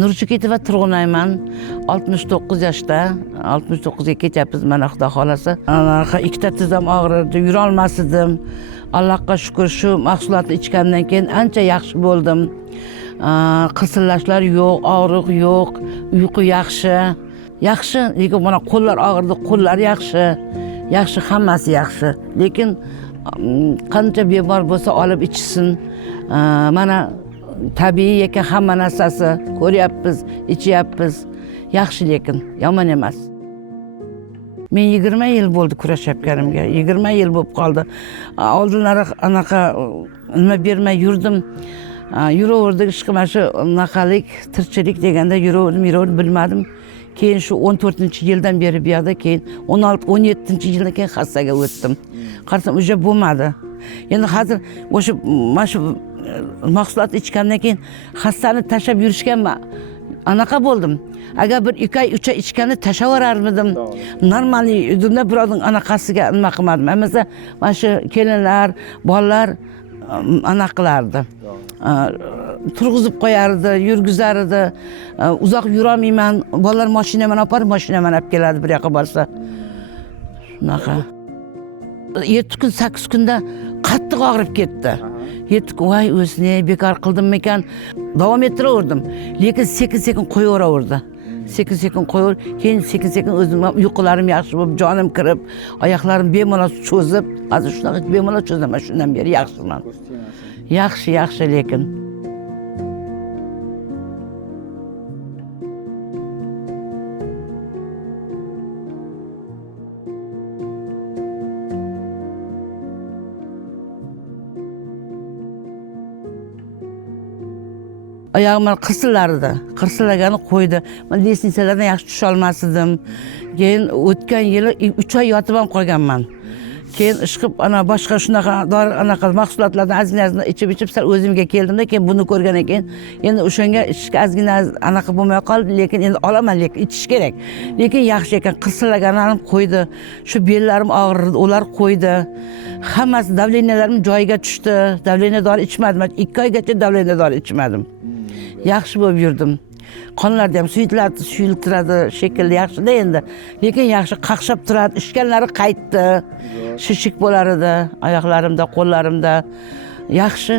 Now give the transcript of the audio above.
Nurchiketova Turg'unayman. 69 yoshda, 69ga ketyapmiz mana Xudo xolasa. Anaqa ikkita tizim og'rirdi, yura olmas edim. Allohga shukr, shu mahsulotni ichgandan keyin ancha yaxshi bo'ldim. Qirsillashlar yo'q, og'riq yo'q, uyqu yaxshi. Yaxshi, lekin mana qo'llar og'irdi, qo'llar yaxshi. Yaxshi, hammasi yaxshi. Lekin qancha bemor bo'lsa olib ichsin. Mana tabiiy ekan hamma narsasi, ko'ryapmiz, ichyapmiz. Yaxshi, lekin yomon emas. Men 20 yil bo'ldi kurashayotganimga. 20 yil bo'lib qoldi. Oldinlari anaqa nima bermay yurdim. Yuraverdik, ishqima shu naqalik, tirchilik deganda yuraverdim, bilmadim. Keyin shu 14-yildan beri bu yerda, keyin 16-17-yildan keyin xastaga o'tdim. Qarasam, uje bo'lmadi. Endi hozir o'sha mana shu mahsulot ichgandan keyin xastani tashlab yurishganman. Anaqa bo'ldim. Agar bir 2 oy 3 oy ichganni tashlaverarmidim. Normal uyimda birovning anaqasiga nima qilmadim. Amasa mana shu kelinlar, bolalar anaqa qilardi. Turg'izib qo'yardi, yurgizardi. Uzoq yurolmayman. Bolalar mashinaman olib keladi bir yoqqa borsa. Shunaqa. 7 kun, 8 kunda qattiq og'rib ketdi. 7 kun, voy o'zini bekor qildimmi ekan, davom ettiraverdim. Lekin sekin qo'yaveraverdi. Sekin qo'yaver, keyin sekin o'zim uyqularim yaxshi bo'lib, jonim kirib, oyoqlarim bemalol cho'zib, hozir shunaqa bemalol cho'zaman, shundan beri yaxshiman. Yaxshi lekin. Oyog'im qirsilagani qo'ydi. Men lesnitsalardan yaxshi tusha olmas edim. Keyin o'tgan yili 3 oy yotib ham qolganman. Keyin ishqib ana boshqa shunaqa anaqa mahsulotlardan ozgina ichib sal o'zimga keldimda, keyin buni ko'rgandan keyin endi o'shanga ishga ozgina anaqa bo'lmay qoldi, lekin endi olaman, lekin ichish kerak. Lekin yaxshi ekan, qirsillaganim qo'ydi. Shu bellarim og'rirdi, ular qo'ydi. Hammasi davleniyalarim joyiga tushdi. Davleniya dori ichmadim. 2 oygacha davleniya dori ichmadim. Yaxshi bo'lib yurdim. Qonlarni ham suyultiradi shekilli, yaxshi-da endi. Lekin yaxshi qaqshab turadi, ishkanlari qaytdi. Shishik bo'lar edi oyoqlarimda, qo'llarimda. Yaxshi.